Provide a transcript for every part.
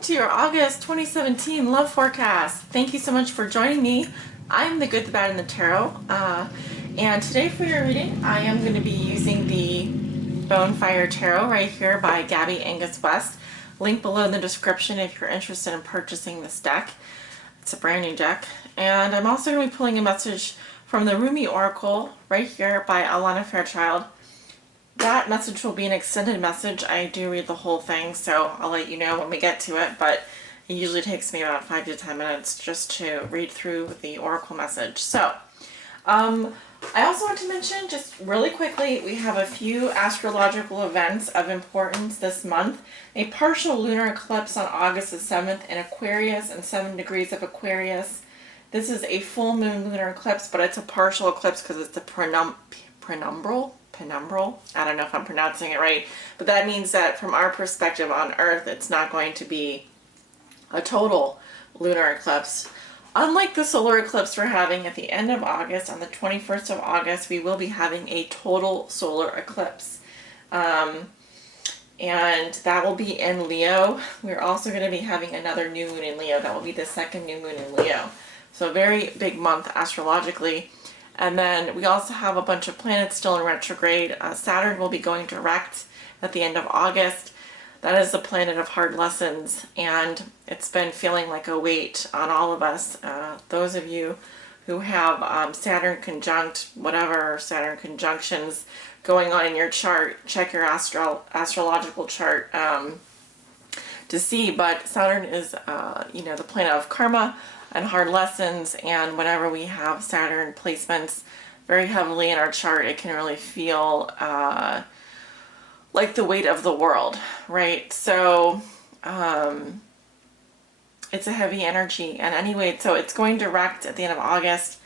welcome to your August 2017 love forecast. Thank you so much for joining me. I'm the Good, the Bad, and the Tarot. And today for your reading, I am going to be using the Bonefire Tarot right here by Gabby Angus West. Link below in the description if you're interested in purchasing this deck. It's a brand new deck. And I'm also going to be pulling a message from the Rumi Oracle right here by Alana Fairchild. That message will be an extended message. I do read the whole thing, so I'll let you know when we get to it, but it usually takes me about 5 to 10 minutes just to read through the Oracle message. So, I also want to mention, just really quickly, we have a few astrological events of importance this month. A partial lunar eclipse on August the 7th in Aquarius and 7 degrees of Aquarius. This is a full moon lunar eclipse, but it's a partial eclipse because it's the penumbral. I don't know if I'm pronouncing it right, but that means that from our perspective on Earth, it's not going to be a total lunar eclipse. Unlike the solar eclipse we're having at the end of August, on the 21st of August, we will be having a total solar eclipse. And that will be in Leo. We're also going to be having another new moon in Leo. That will be the second new moon in Leo. So a very big month astrologically. And then we also have a bunch of planets still in retrograde. Saturn will be going direct at the end of August. That is the planet of hard lessons, and it's been feeling like a weight on all of us. Those of you who have Saturn conjunct, whatever Saturn conjunctions going on in your chart, check your astrological chart to see. But Saturn is, the planet of karma and hard lessons, and whenever we have Saturn placements very heavily in our chart, it can really feel like the weight of the world, right? So it's a heavy energy. And anyway, so it's going direct at the end of August,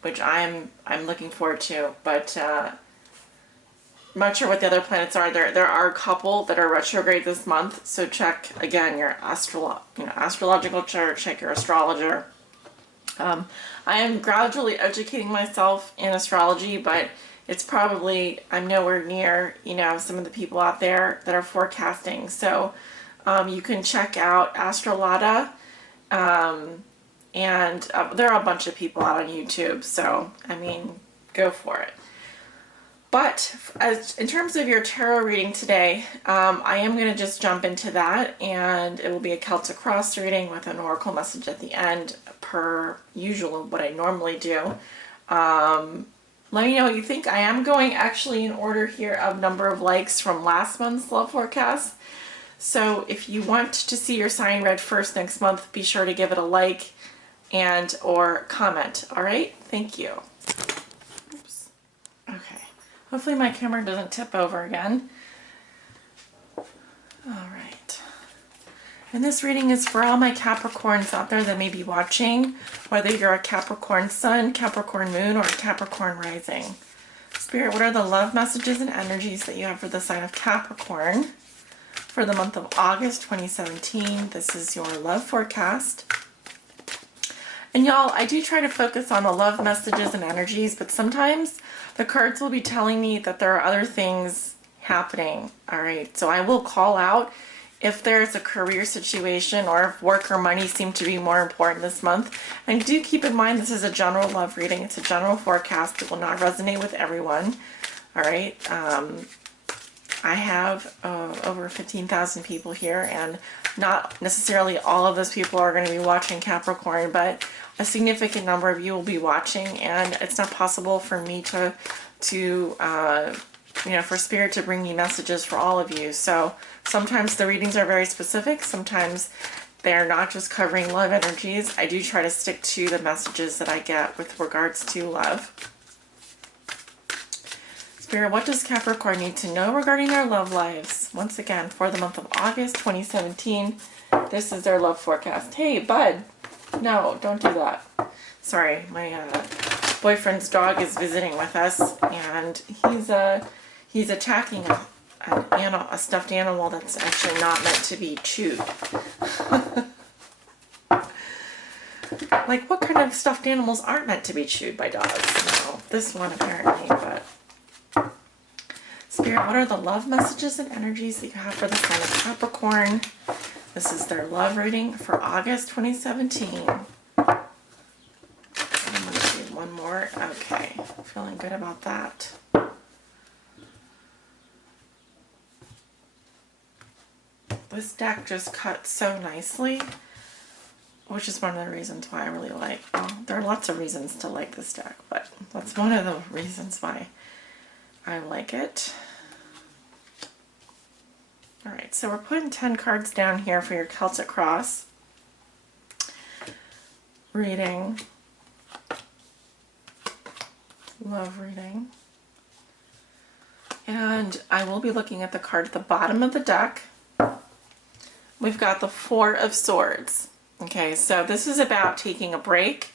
which I'm looking forward to, but I'm not sure what the other planets are. There are a couple that are retrograde this month, so check again your astrological chart, check your astrologer. I am gradually educating myself in astrology, but it's probably, I'm nowhere near, some of the people out there that are forecasting. So you can check out Astrolata, and there are a bunch of people out on YouTube, so go for it. But in terms of your tarot reading today, I am going to just jump into that, and it will be a Celtic cross reading with an oracle message at the end, per usual, what I normally do. Let me know what you think. I am going actually in order here of number of likes from last month's love forecast. So if you want to see your sign read first next month, be sure to give it a like and or comment. All right? Thank you. Oops. Okay. Hopefully my camera doesn't tip over again. All right. And this reading is for all my Capricorns out there that may be watching, whether you're a Capricorn sun, Capricorn moon, or Capricorn rising. Spirit, what are the love messages and energies that you have for the sign of Capricorn for the month of August 2017? This is your love forecast. And y'all, I do try to focus on the love messages and energies, but sometimes the cards will be telling me that there are other things happening. All right, so I will call out if there's a career situation or if work or money seem to be more important this month. And do keep in mind, this is a general love reading. It's a general forecast. It will not resonate with everyone. All right. I have over 15,000 people here, and not necessarily all of those people are going to be watching Capricorn, but a significant number of you will be watching, and it's not possible for me to for Spirit to bring me messages for all of you. So sometimes the readings are very specific. Sometimes they're not just covering love energies. I do try to stick to the messages that I get with regards to love. Spirit, what does Capricorn need to know regarding their love lives? Once again, for the month of August 2017, this is their love forecast. Hey, bud. No, don't do that. Sorry, my boyfriend's dog is visiting with us, and he's attacking a stuffed animal that's actually not meant to be chewed. Like, what kind of stuffed animals aren't meant to be chewed by dogs? No, this one apparently, but Spirit, what are the love messages and energies that you have for the sign of Capricorn This is their love reading for August 2017. I'm going to do one more. Okay, feeling good about that. This deck just cut so nicely, which is one of the reasons why I really like, well, there are lots of reasons to like this deck, but that's one of the reasons why I like it. All right, so we're putting 10 cards down here for your Celtic Cross reading, love reading. And I will be looking at the card at the bottom of the deck. We've got the Four of Swords. Okay, so this is about taking a break.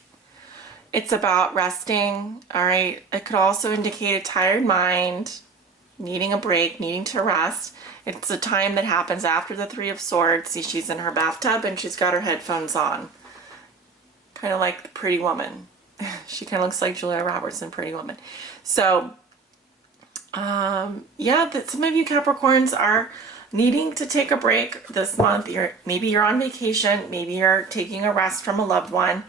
It's about resting, all right? It could also indicate a tired mind, needing a break, needing to rest. It's a time that happens after the Three of Swords. See, she's in her bathtub and she's got her headphones on. Kind of like the Pretty Woman. She kind of looks like Julia Roberts in Pretty Woman. So, yeah, some of you Capricorns are needing to take a break this month. Maybe you're on vacation. Maybe you're taking a rest from a loved one.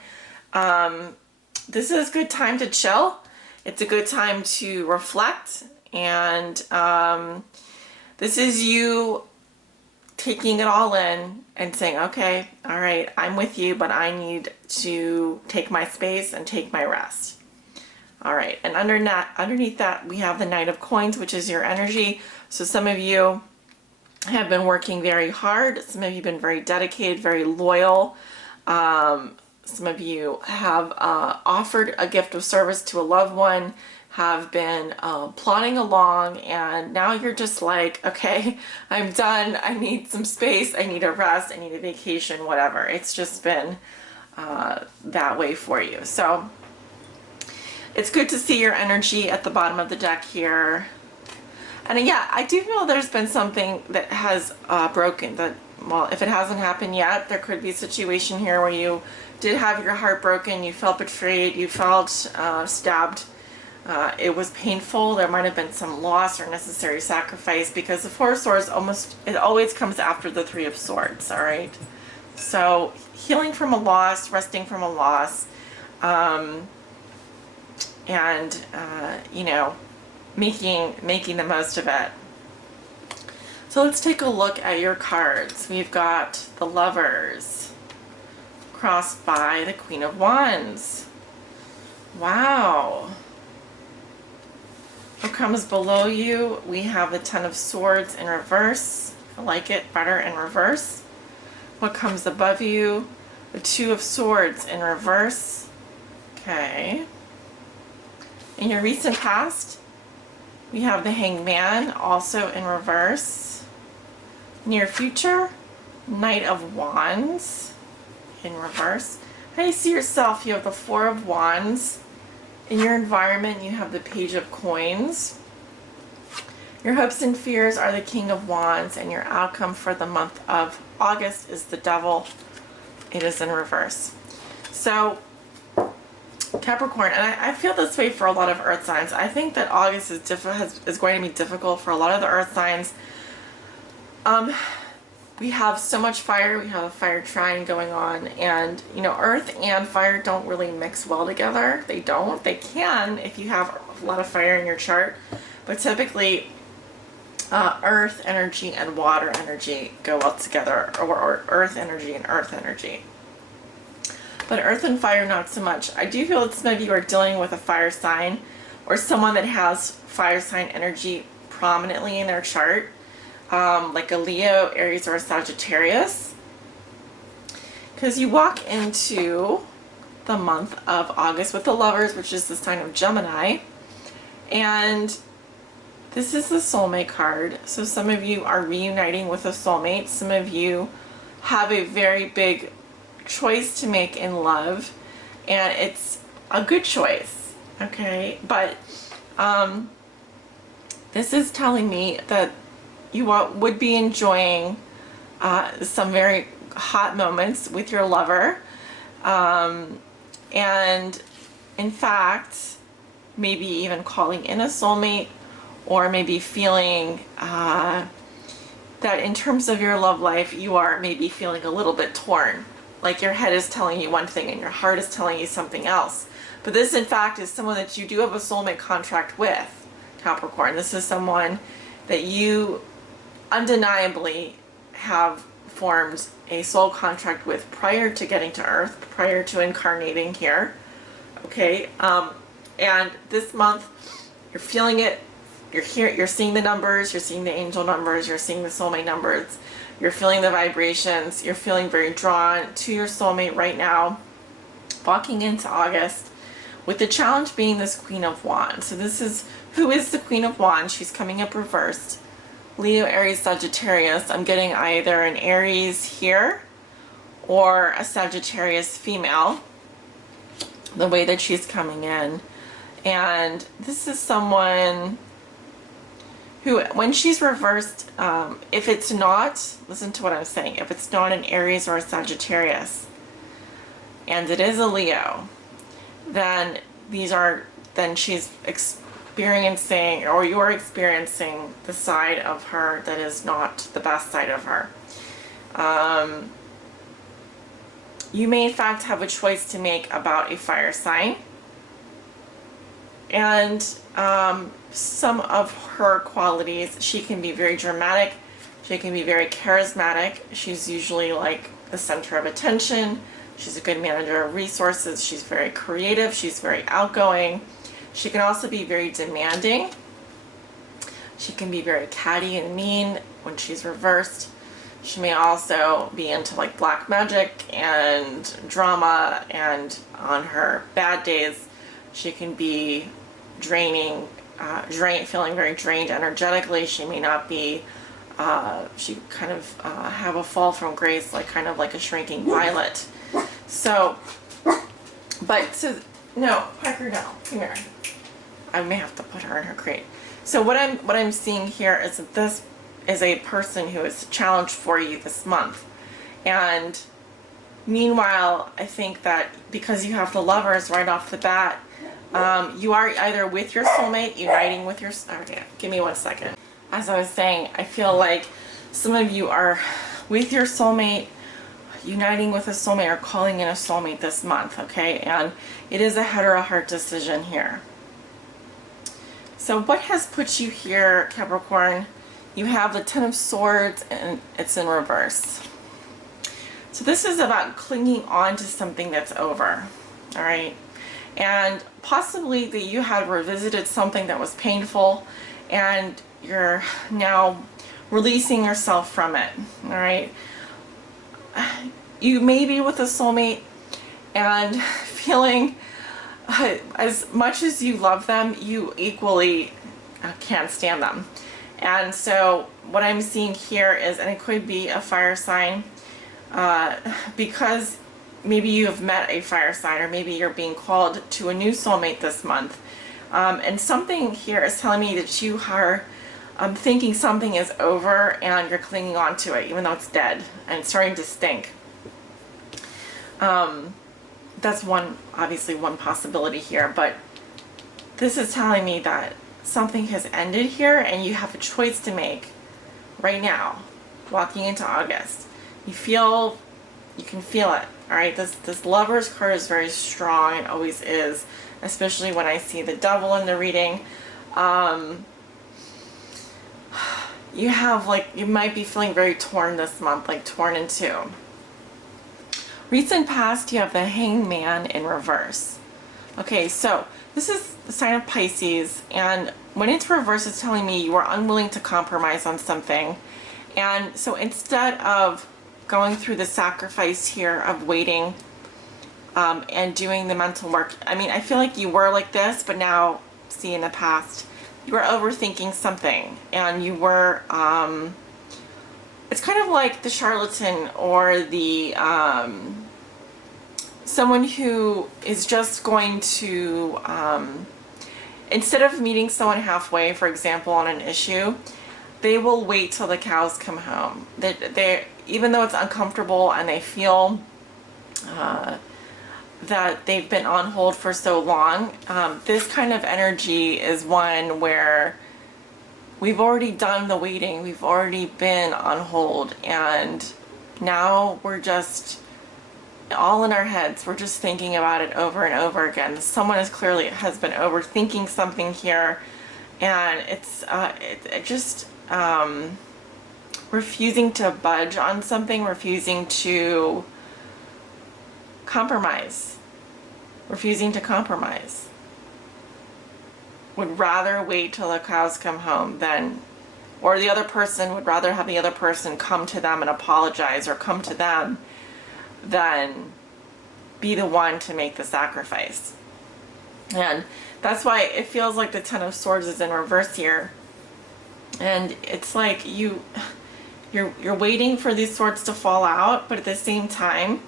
This is a good time to chill. It's a good time to reflect. And this is you taking it all in and saying, okay, all right, I'm with you, but I need to take my space and take my rest. All right, and underneath that, we have the Knight of Coins, which is your energy. So some of you have been working very hard. Some of you have been very dedicated, very loyal. Some of you have offered a gift of service to a loved one, have been plodding along, and now you're just like, okay, I'm done. I need some space. I need a rest. I need a vacation, whatever. It's just been that way for you. So it's good to see your energy at the bottom of the deck here. And yeah, I do feel there's been something that has broken. That, well, if it hasn't happened yet, there could be a situation here where you did have your heart broken, you felt betrayed, you felt stabbed. It was painful. There might have been some loss or necessary sacrifice, because the Four of Swords always comes after the Three of Swords, all right? So healing from a loss, resting from a loss, and, you know, making the most of it. So let's take a look at your cards. We've got the Lovers crossed by the Queen of Wands. Wow. What comes below you? We have the Ten of Swords in reverse. I like it better in reverse. What comes above you? The Two of Swords in reverse. Okay. In your recent past, we have the Hanged Man also in reverse. Near future, Knight of Wands in reverse. How do you see yourself? You have the Four of Wands. In your environment, you have the Page of Coins. Your hopes and fears are the King of Wands, and your outcome for the month of August is the Devil. It is in reverse. So, Capricorn, and I feel this way for a lot of earth signs. I think that August is going to be difficult for a lot of the earth signs. We have so much fire. We have a fire trine going on, and you know, earth and fire don't really mix well together. They don't. They can if you have a lot of fire in your chart, but typically earth energy and water energy go well together, or earth energy and earth energy. But earth and fire, not so much. I do feel that some of you are dealing with a fire sign, or someone that has fire sign energy prominently in their chart, like a Leo, Aries, or a Sagittarius. Because you walk into the month of August with the Lovers, which is the sign of Gemini. And this is the soulmate card. So some of you are reuniting with a soulmate. Some of you have a very big choice to make in love, and it's a good choice, okay? But this is telling me that you would be enjoying some very hot moments with your lover, and in fact, maybe even calling in a soulmate, or maybe feeling that in terms of your love life, you are maybe feeling a little bit torn. Like your head is telling you one thing and your heart is telling you something else. But this, in fact, is someone that you do have a soulmate contract with, Capricorn. This is someone that you undeniably have formed a soul contract with prior to getting to Earth, prior to incarnating here. Okay, and this month you're feeling it. You're seeing the numbers, you're seeing the angel numbers, you're seeing the soulmate numbers, you're feeling the vibrations, you're feeling very drawn to your soulmate right now, walking into August, with the challenge being this Queen of Wands. So this is, who is the Queen of Wands? She's coming up reversed. Leo, Aries, Sagittarius. I'm getting either an Aries here or a Sagittarius female, the way that she's coming in. And this is someone who, when she's reversed, if it's not, listen to what I'm saying, if it's not an Aries or a Sagittarius, and it is a Leo, then she's experiencing, or you're experiencing the side of her that is not the best side of her. You may in fact have a choice to make about a fire sign. And some of her qualities, she can be very dramatic, she can be very charismatic, she's usually like the center of attention, she's a good manager of resources, she's very creative, she's very outgoing. She can also be very demanding. She can be very catty and mean when she's reversed. She may also be into like black magic and drama, and on her bad days she can be draining, feeling very drained energetically. She may not be, she kind of have a fall from grace, like kind of like a shrinking violet. So, no, Piper, no, come here. I may have to put her in her crate. So what I'm seeing here is that this is a person who is challenged for you this month. And meanwhile, I think that because you have the Lovers right off the bat, you are either with your soulmate, uniting with your, okay, give me 1 second. As I was saying, I feel like some of you are with your soulmate, uniting with a soulmate, or calling in a soulmate this month, okay? And it is a head or a heart decision here. So what has put you here, Capricorn? You have the Ten of Swords and it's in reverse. So this is about clinging on to something that's over, all right? And possibly that you had revisited something that was painful and you're now releasing yourself from it, all right? You may be with a soulmate and feeling as much as you love them, you equally can't stand them. And so what I'm seeing here is, and it could be a fire sign, because maybe you have met a fire sign, or maybe you're being called to a new soulmate this month. And something here is telling me that you are thinking something is over and you're clinging on to it, even though it's dead and it's starting to stink. That's obviously one possibility here, but this is telling me that something has ended here and you have a choice to make right now, walking into August. You can feel it, all right? This Lover's card is very strong, it always is, especially when I see the Devil in the reading. You might be feeling very torn this month, like torn in two. Recent past, you have the Hanged Man in reverse. Okay, so this is the sign of Pisces, and when it's reversed, it's telling me you are unwilling to compromise on something. And so instead of going through the sacrifice here of waiting and doing the mental work, I mean, I feel like you were like this, but now, see, in the past, you were overthinking something, and you were, it's kind of like the charlatan, or the someone who is just going to, instead of meeting someone halfway, for example, on an issue, they will wait till the cows come home. Even though it's uncomfortable and they feel that they've been on hold for so long, this kind of energy is one where we've already done the waiting. We've already been on hold, and now we're just all in our heads. We're just thinking about it over and over again. Someone is clearly has been overthinking something here, and it's it just refusing to budge on something, refusing to compromise, refusing to compromise. Would rather wait till the cows come home than, or the other person would rather have the other person come to them and apologize, or come to them than be the one to make the sacrifice. And that's why it feels like the Ten of Swords is in reverse here. And it's like you're waiting for these swords to fall out, but at the same time,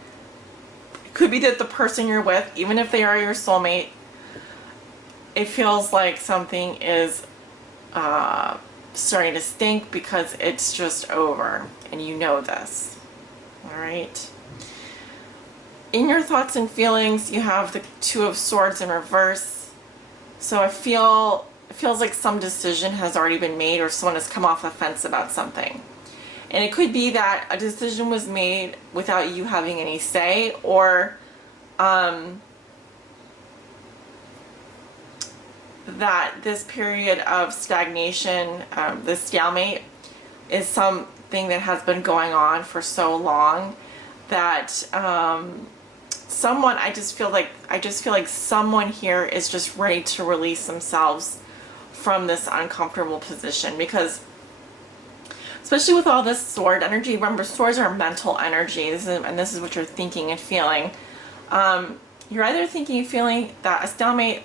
it could be that the person you're with, even if they are your soulmate, it feels like something is starting to stink because it's just over, and you know this. All right. In your thoughts and feelings, you have the Two of Swords in reverse. So it feels like some decision has already been made, or someone has come off the fence about something. And it could be that a decision was made without you having any say, or that this period of stagnation, this stalemate, is something that has been going on for so long that I just feel like someone here is just ready to release themselves from this uncomfortable position, because especially with all this sword energy, remember swords are mental energy. This is what you're thinking and feeling. You're either thinking and feeling that a stalemate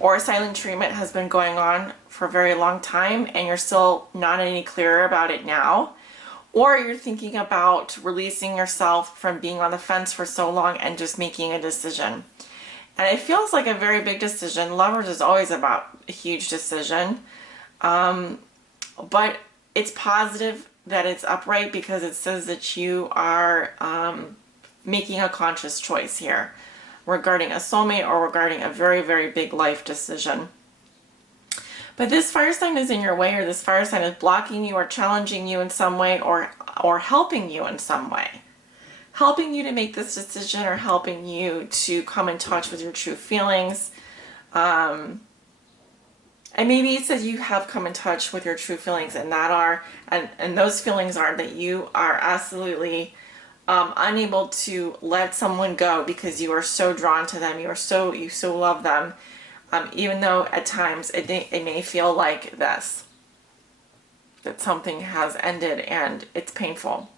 or a silent treatment has been going on for a very long time, and you're still not any clearer about it now. Or you're thinking about releasing yourself from being on the fence for so long and just making a decision. And it feels like a very big decision. Lovers is always about a huge decision. But it's positive that it's upright, because it says that you are making a conscious choice here regarding a soulmate or regarding a very, very big life decision. But this fire sign is in your way, or this fire sign is blocking you or challenging you in some way, or helping you in some way. Helping you to make this decision, or helping you to come in touch with your true feelings. And maybe it says you have come in touch with your true feelings, and those feelings are that you are absolutely unable to let someone go because you are so drawn to them. You so love them. Even though at times it may feel like this, that something has ended and it's painful.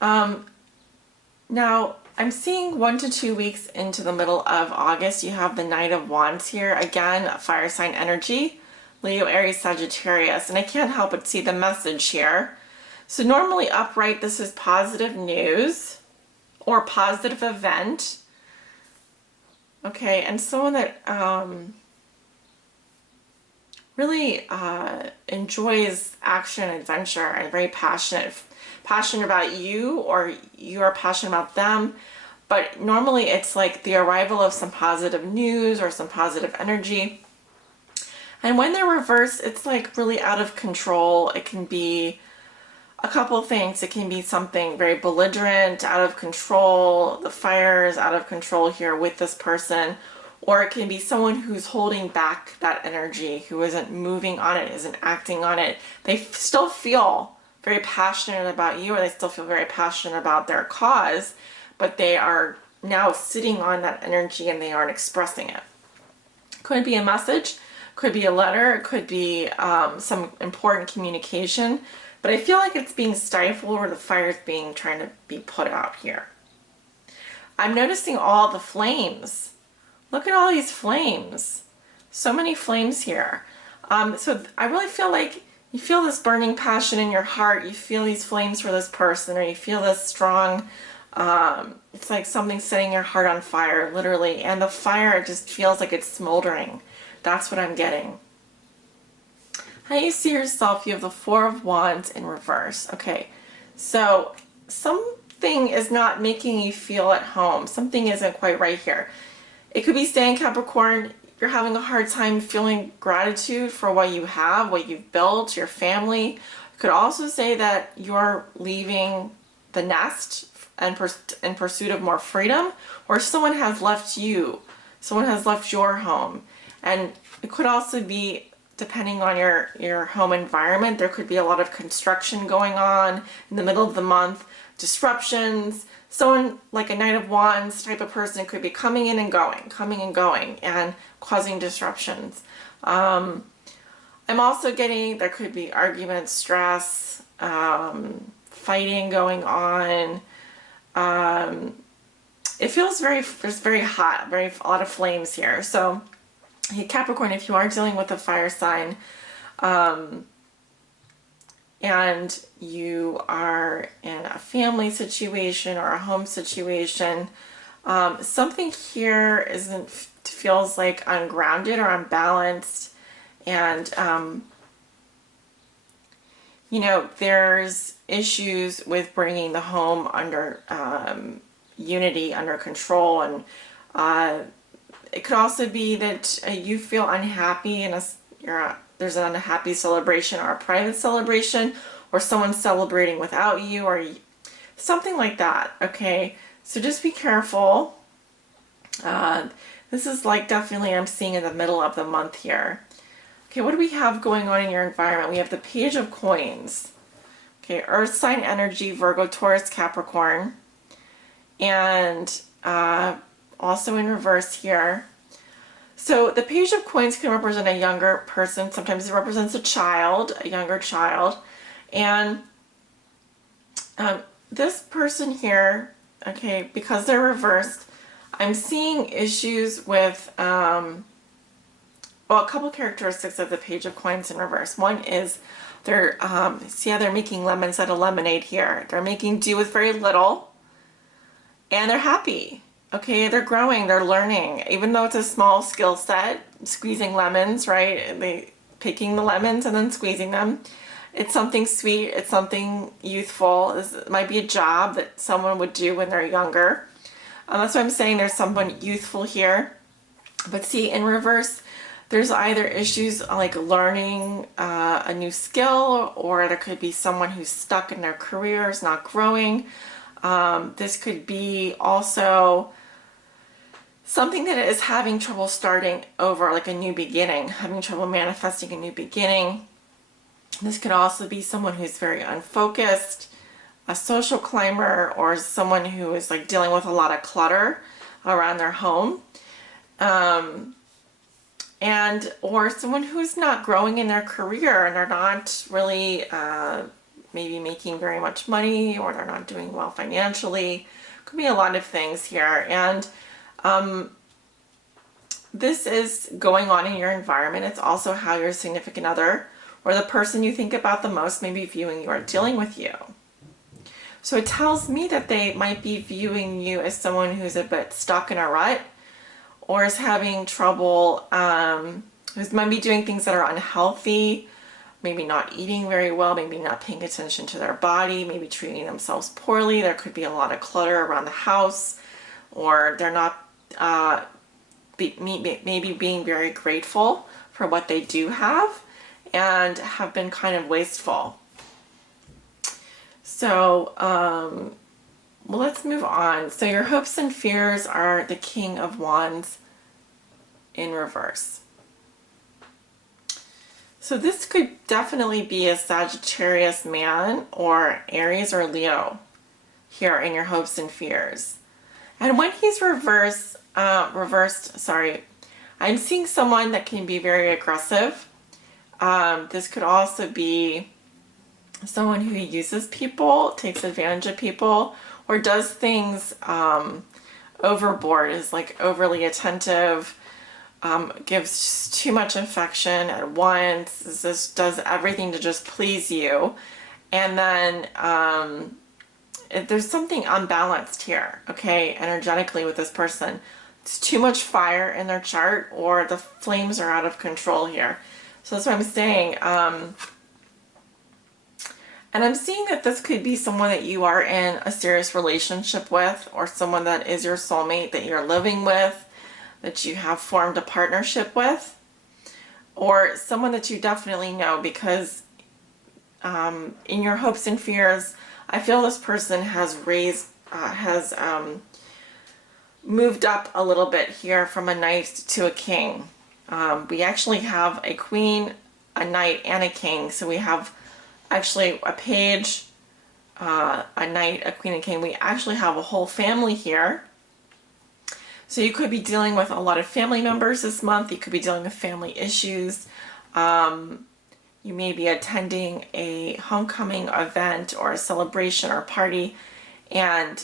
Now, I'm seeing 1 to 2 weeks into the middle of August, you have the Knight of Wands here. Again, fire sign energy, Leo, Aries, Sagittarius. And I can't help but see the message here. So normally upright, this is positive news or positive event. Okay, and someone that really enjoys action and adventure, and very passionate about you, or you are passionate about them. But normally it's like the arrival of some positive news or some positive energy. And when they're reversed, it's like really out of control. It can be a couple of things. It can be something very belligerent, out of control. The fire is out of control here with this person. Or it can be someone who's holding back that energy, who isn't moving on it, isn't acting on it. They still feel very passionate about you, or they still feel very passionate about their cause, but they are now sitting on that energy and they aren't expressing it. Could be a message, could be a letter, it could be some important communication. But I feel like it's being stifled, or the fire is trying to be put out here. I'm noticing all the flames. Look at all these flames. So many flames here. So I really feel like you feel this burning passion in your heart. You feel these flames for this person, or you feel this strong, it's like something setting your heart on fire, literally. And the fire just feels like it's smoldering. That's what I'm getting. How you see yourself, you have the Four of Wands in reverse. Okay, so something is not making you feel at home. Something isn't quite right here. It could be staying Capricorn. you're having a hard time feeling gratitude for what you have, what you've built, your family. You could also say that you're leaving the nest and in pursuit of more freedom, or someone has left you, someone has left your home. And it could also be, depending on your home environment, there could be a lot of construction going on in the middle of the month, disruptions. Someone like a Knight of Wands type of person could be coming in and going, and causing disruptions. I'm also getting, there could be arguments, stress, fighting going on. It feels very hot, a lot of flames here. So, hey, Capricorn, if you are dealing with a fire sign, and you are in a family situation or a home situation, something here feels like ungrounded or unbalanced, and there's issues with bringing the home under unity, under control, and it could also be that you feel unhappy and there's an unhappy celebration or a private celebration, or someone's celebrating without you, or something like that. Okay, so just be careful. This is like definitely I'm seeing in the middle of the month here. Okay, what do we have going on in your environment? We have the Page of Coins. Okay, Earth sign energy, Virgo, Taurus, Capricorn. And also in reverse here. So the Page of Coins can represent a younger person. Sometimes it represents a younger child. And this person here, okay, because they're reversed, I'm seeing issues with, a couple characteristics of the Page of Coins in reverse. One is they're making lemons out of lemonade here. They're making do with very little, and they're happy. Okay, they're growing, they're learning. Even though it's a small skill set, squeezing lemons, right? Picking the lemons and then squeezing them. It's something sweet, it's something youthful. It might be a job that someone would do when they're younger. That's why I'm saying there's someone youthful here. But see, in reverse, there's either issues like learning a new skill, or there could be someone who's stuck in their career, is not growing. This could be also something that is having trouble starting over, like a new beginning, having trouble manifesting a new beginning. This could also be someone who's very unfocused, a social climber, or someone who is like dealing with a lot of clutter around their home. Or someone who's not growing in their career, and they're not really maybe making very much money, or they're not doing well financially. Could be a lot of things here. And this is going on in your environment. It's also how your significant other, or the person you think about the most, may be viewing you or dealing with you. So it tells me that they might be viewing you as someone who's a bit stuck in a rut, or is having trouble, who might be doing things that are unhealthy, maybe not eating very well, maybe not paying attention to their body, maybe treating themselves poorly. There could be a lot of clutter around the house, or they're not maybe being very grateful for what they do have, and have been kind of wasteful. So, well, let's move on. So your hopes and fears are the King of Wands in reverse. So this could definitely be a Sagittarius man, or Aries or Leo here in your hopes and fears. And when he's reversed, I'm seeing someone that can be very aggressive. This could also be someone who uses people, takes advantage of people, or does things overboard, is like overly attentive, gives too much affection at once, does everything to just please you. And then there's something unbalanced here, okay, energetically with this person. It's too much fire in their chart, or the flames are out of control here. So that's what I'm saying. And I'm seeing that this could be someone that you are in a serious relationship with, or someone that is your soulmate that you're living with. that you have formed a partnership with, or someone that you definitely know, because in your hopes and fears, I feel this person has moved up a little bit here from a knight to a king. We actually have a queen, a knight, and a king. So we have actually a page, a knight, a queen, and king. We actually have a whole family here. So you could be dealing with a lot of family members this month. You could be dealing with family issues. You may be attending a homecoming event or a celebration or party, and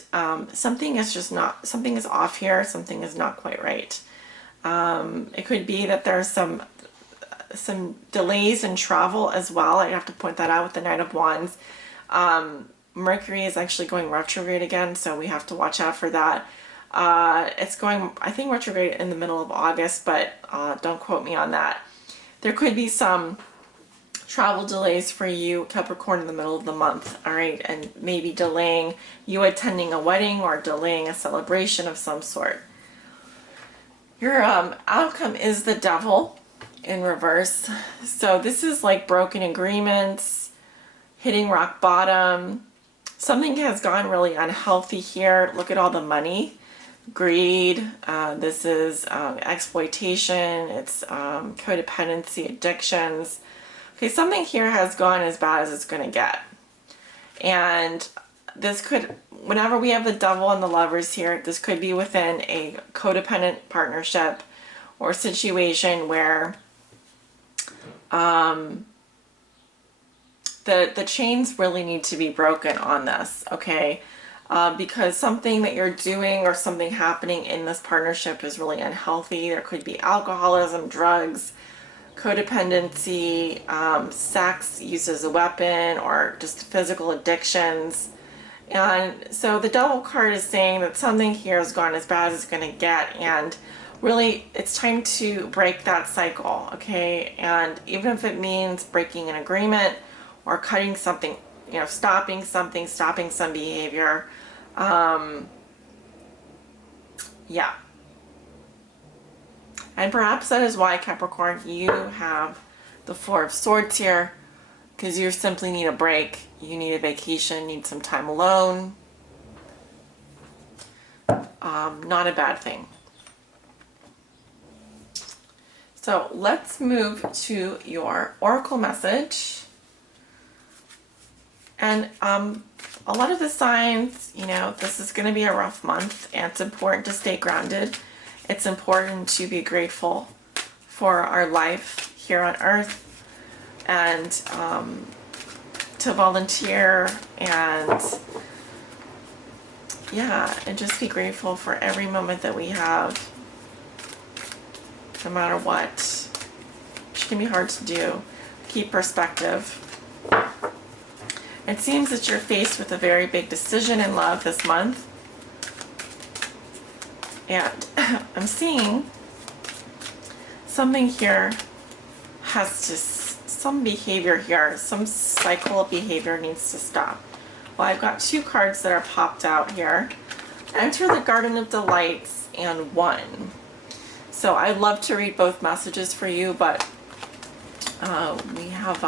something is off here. Something is not quite right. It could be that there's some delays in travel as well. I have to point that out with the Knight of Wands. Mercury is actually going retrograde again, so we have to watch out for that. It's going, I think, retrograde in the middle of August, but don't quote me on that. There could be some travel delays for you, Capricorn, in the middle of the month, all right? And maybe delaying you attending a wedding or delaying a celebration of some sort. Your outcome is the Devil in reverse. So this is like broken agreements, hitting rock bottom. Something has gone really unhealthy here. Look at all the money. Greed. This is exploitation. It's codependency, addictions. Okay, something here has gone as bad as it's going to get. And this could, whenever we have the Devil and the Lovers here, this could be within a codependent partnership or situation where the chains really need to be broken on this, okay? Because something that you're doing or something happening in this partnership is really unhealthy. There could be alcoholism, drugs, codependency, sex used as a weapon, or just physical addictions. And so the Devil card is saying that something here has gone as bad as it's going to get, and really it's time to break that cycle, okay? And even if it means breaking an agreement or cutting something, stopping something, stopping some behavior, yeah. And perhaps that is why, Capricorn, you have the Four of Swords here, because you simply need a break. You need a vacation, need some time alone. Not a bad thing. So let's move to your oracle message. And a lot of the signs, this is going to be a rough month, and it's important to stay grounded. It's important to be grateful for our life here on Earth, and to volunteer, and just be grateful for every moment that we have, no matter what, which can be hard to do. Keep perspective. It seems that you're faced with a very big decision in love this month. And I'm seeing something here some behavior here, some cycle of behavior needs to stop. Well, I've got two cards that are popped out here. Enter the Garden of Delights and One. So I'd love to read both messages for you, but we have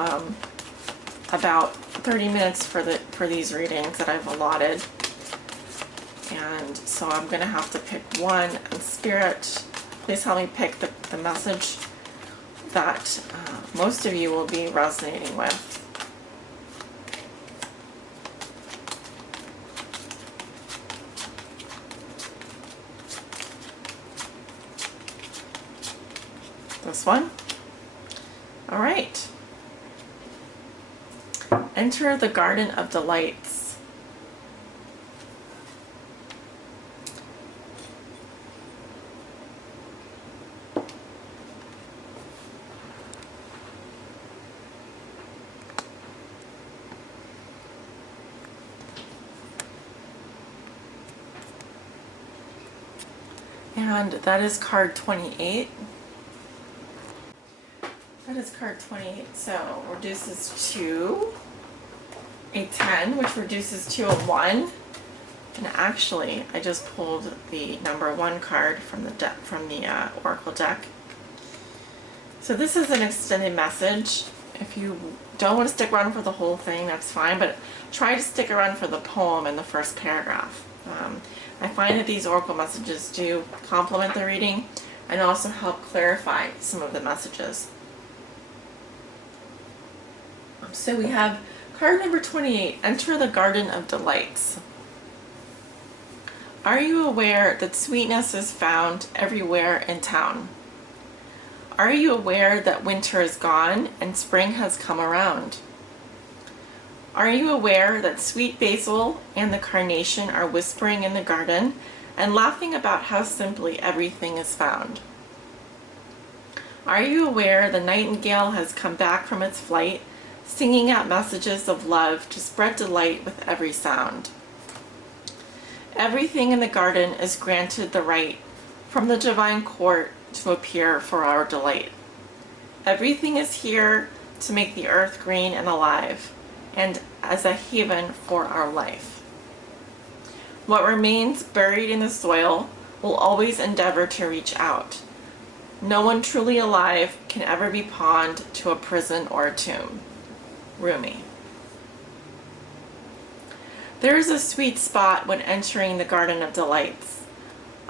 about 30 minutes for these readings that I've allotted. And so I'm going to have to pick one. And Spirit, please help me pick the message that most of you will be resonating with. This one? All right. Enter the Garden of Delights. And that is card 28. That is card 28. So reduces to a 10, which reduces to a 1. And actually, I just pulled the number 1 card from the Oracle deck. So this is an extended message. If you don't want to stick around for the whole thing, that's fine, but try to stick around for the poem in the first paragraph. I find that these oracle messages do complement the reading and also help clarify some of the messages. So we have card number 28, Enter the Garden of Delights. Are you aware that sweetness is found everywhere in town? Are you aware that winter is gone and spring has come around? Are you aware that sweet basil and the carnation are whispering in the garden and laughing about how simply everything is found? Are you aware the nightingale has come back from its flight, singing out messages of love to spread delight with every sound? Everything in the garden is granted the right from the divine court to appear for our delight. Everything is here to make the earth green and alive, and as a haven for our life. What remains buried in the soil will always endeavor to reach out. No one truly alive can ever be pawned to a prison or a tomb. Rumi. There is a sweet spot when entering the Garden of Delights,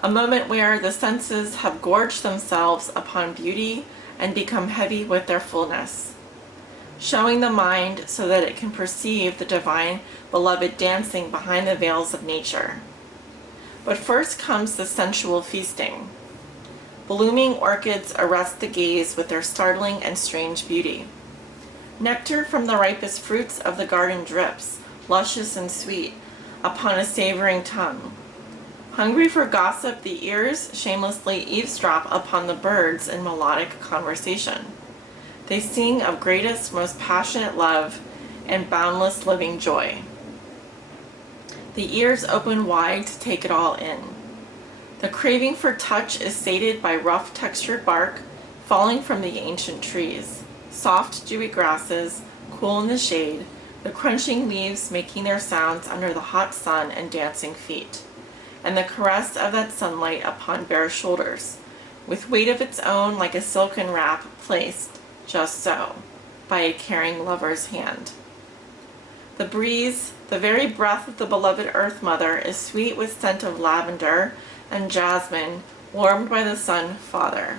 a moment where the senses have gorged themselves upon beauty and become heavy with their fullness, showing the mind so that it can perceive the divine beloved dancing behind the veils of nature. But first comes the sensual feasting. Blooming orchids arrest the gaze with their startling and strange beauty. Nectar from the ripest fruits of the garden drips, luscious and sweet, upon a savoring tongue. Hungry for gossip, the ears shamelessly eavesdrop upon the birds in melodic conversation. They sing of greatest, most passionate love and boundless living joy. The ears open wide to take it all in. The craving for touch is sated by rough textured bark falling from the ancient trees, soft dewy grasses, cool in the shade, the crunching leaves making their sounds under the hot sun and dancing feet, and the caress of that sunlight upon bare shoulders, with weight of its own like a silken wrap placed, just so, by a caring lover's hand. The breeze, the very breath of the beloved Earth Mother, is sweet with scent of lavender and jasmine, warmed by the Sun Father.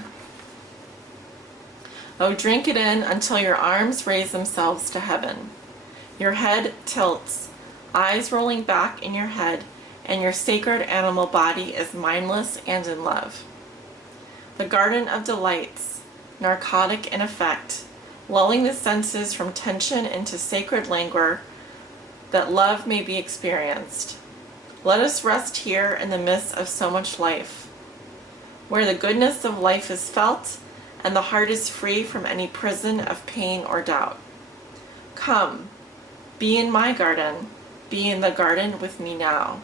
Oh, drink it in until your arms raise themselves to heaven. Your head tilts, eyes rolling back in your head, and your sacred animal body is mindless and in love. The Garden of Delights, narcotic in effect, lulling the senses from tension into sacred languor, that love may be experienced. Let us rest here in the midst of so much life, where the goodness of life is felt and the heart is free from any prison of pain or doubt. Come, be in my garden, be in the garden with me now.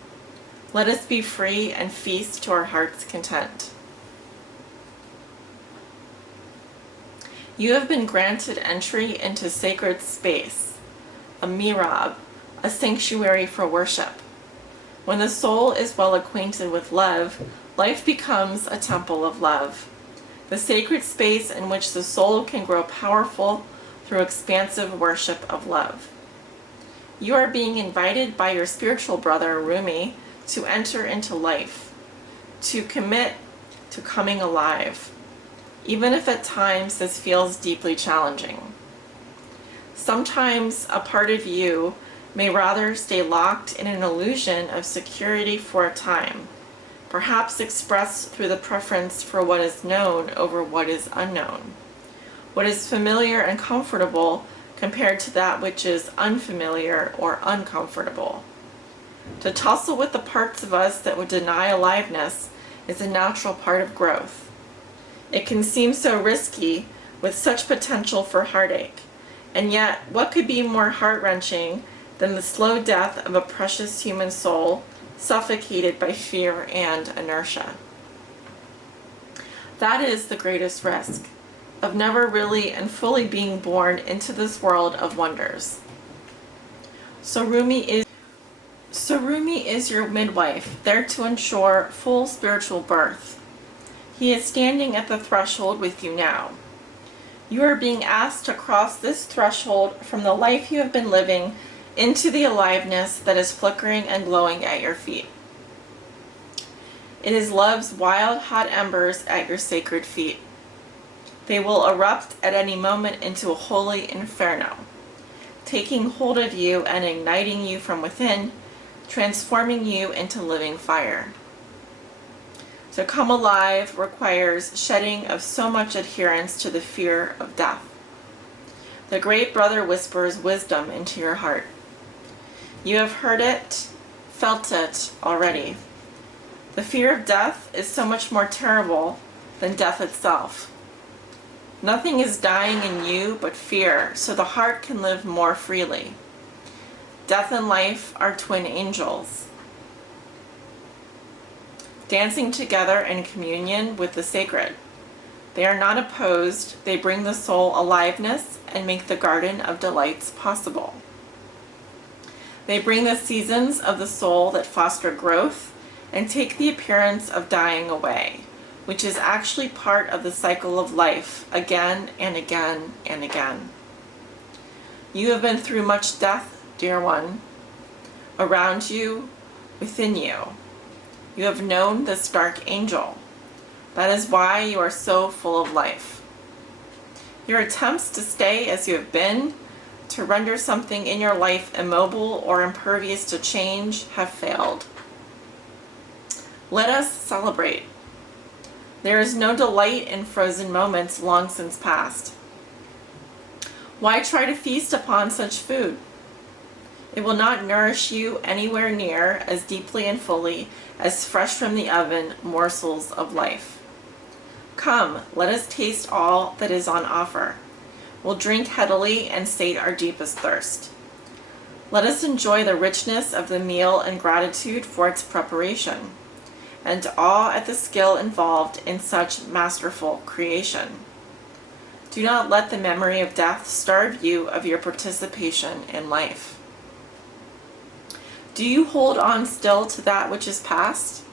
Let us be free and feast to our heart's content. You have been granted entry into sacred space, a mihrab, a sanctuary for worship. When the soul is well acquainted with love, life becomes a temple of love, the sacred space in which the soul can grow powerful through expansive worship of love. You are being invited by your spiritual brother, Rumi, to enter into life, to commit to coming alive, even if at times this feels deeply challenging. Sometimes a part of you may rather stay locked in an illusion of security for a time, perhaps expressed through the preference for what is known over what is unknown, what is familiar and comfortable compared to that which is unfamiliar or uncomfortable. To tussle with the parts of us that would deny aliveness is a natural part of growth. It can seem so risky with such potential for heartache, and yet what could be more heart-wrenching than the slow death of a precious human soul suffocated by fear and inertia? That is the greatest risk, of never really and fully being born into this world of wonders. So Rumi is your midwife, there to ensure full spiritual birth. He is standing at the threshold with you now. You are being asked to cross this threshold from the life you have been living into the aliveness that is flickering and glowing at your feet. It is love's wild, hot embers at your sacred feet. They will erupt at any moment into a holy inferno, taking hold of you and igniting you from within, transforming you into living fire. To come alive requires shedding of so much adherence to the fear of death. The great brother whispers wisdom into your heart. You have heard it, felt it already. The fear of death is so much more terrible than death itself. Nothing is dying in you but fear, so the heart can live more freely. Death and life are twin angels, dancing together in communion with the sacred. They are not opposed, they bring the soul aliveness and make the garden of delights possible. They bring the seasons of the soul that foster growth and take the appearance of dying away, which is actually part of the cycle of life again and again and again. You have been through much death, dear one, around you, within you. You have known this dark angel. That is why you are so full of life. Your attempts to stay as you have been, to render something in your life immobile or impervious to change, have failed. Let us celebrate. There is no delight in frozen moments long since past. Why try to feast upon such food? It will not nourish you anywhere near as deeply and fully as fresh from the oven morsels of life. Come, let us taste all that is on offer. We'll drink heavily and sate our deepest thirst. Let us enjoy the richness of the meal and gratitude for its preparation, and awe at the skill involved in such masterful creation. Do not let the memory of death starve you of your participation in life. Do you hold on still to that which is past?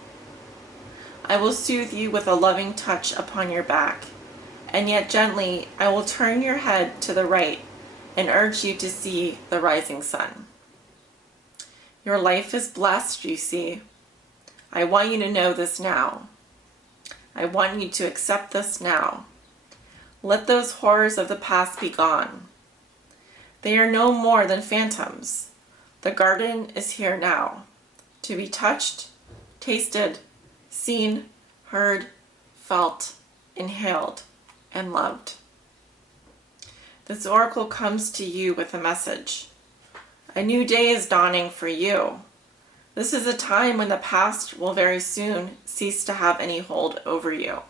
I will soothe you with a loving touch upon your back, and yet gently I will turn your head to the right and urge you to see the rising sun. Your life is blessed, you see. I want you to know this now. I want you to accept this now. Let those horrors of the past be gone. They are no more than phantoms. The garden is here now, to be touched, tasted, seen, heard, felt, inhaled, and loved. This oracle comes to you with a message. A new day is dawning for you. This is a time when the past will very soon cease to have any hold over you.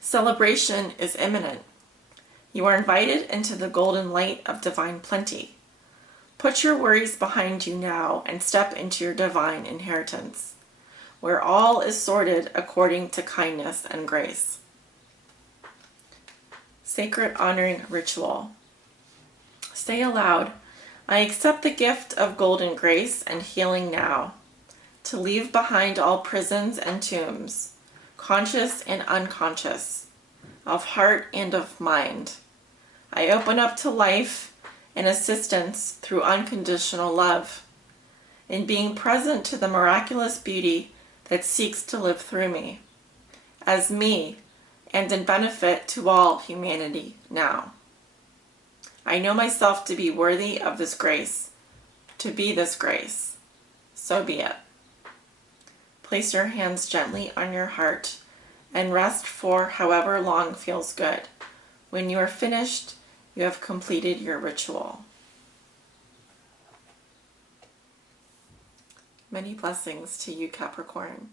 Celebration is imminent. You are invited into the golden light of divine plenty. Put your worries behind you now and step into your divine inheritance, where all is sorted according to kindness and grace. Sacred honoring ritual. Say aloud, I accept the gift of golden grace and healing now, to leave behind all prisons and tombs, conscious and unconscious, of heart and of mind. I open up to life and assistance through unconditional love, in being present to the miraculous beauty that seeks to live through me, as me, and in benefit to all humanity now. I know myself to be worthy of this grace, to be this grace. So be it. Place your hands gently on your heart and rest for however long feels good. When you are finished, you have completed your ritual. Many blessings to you, Capricorn.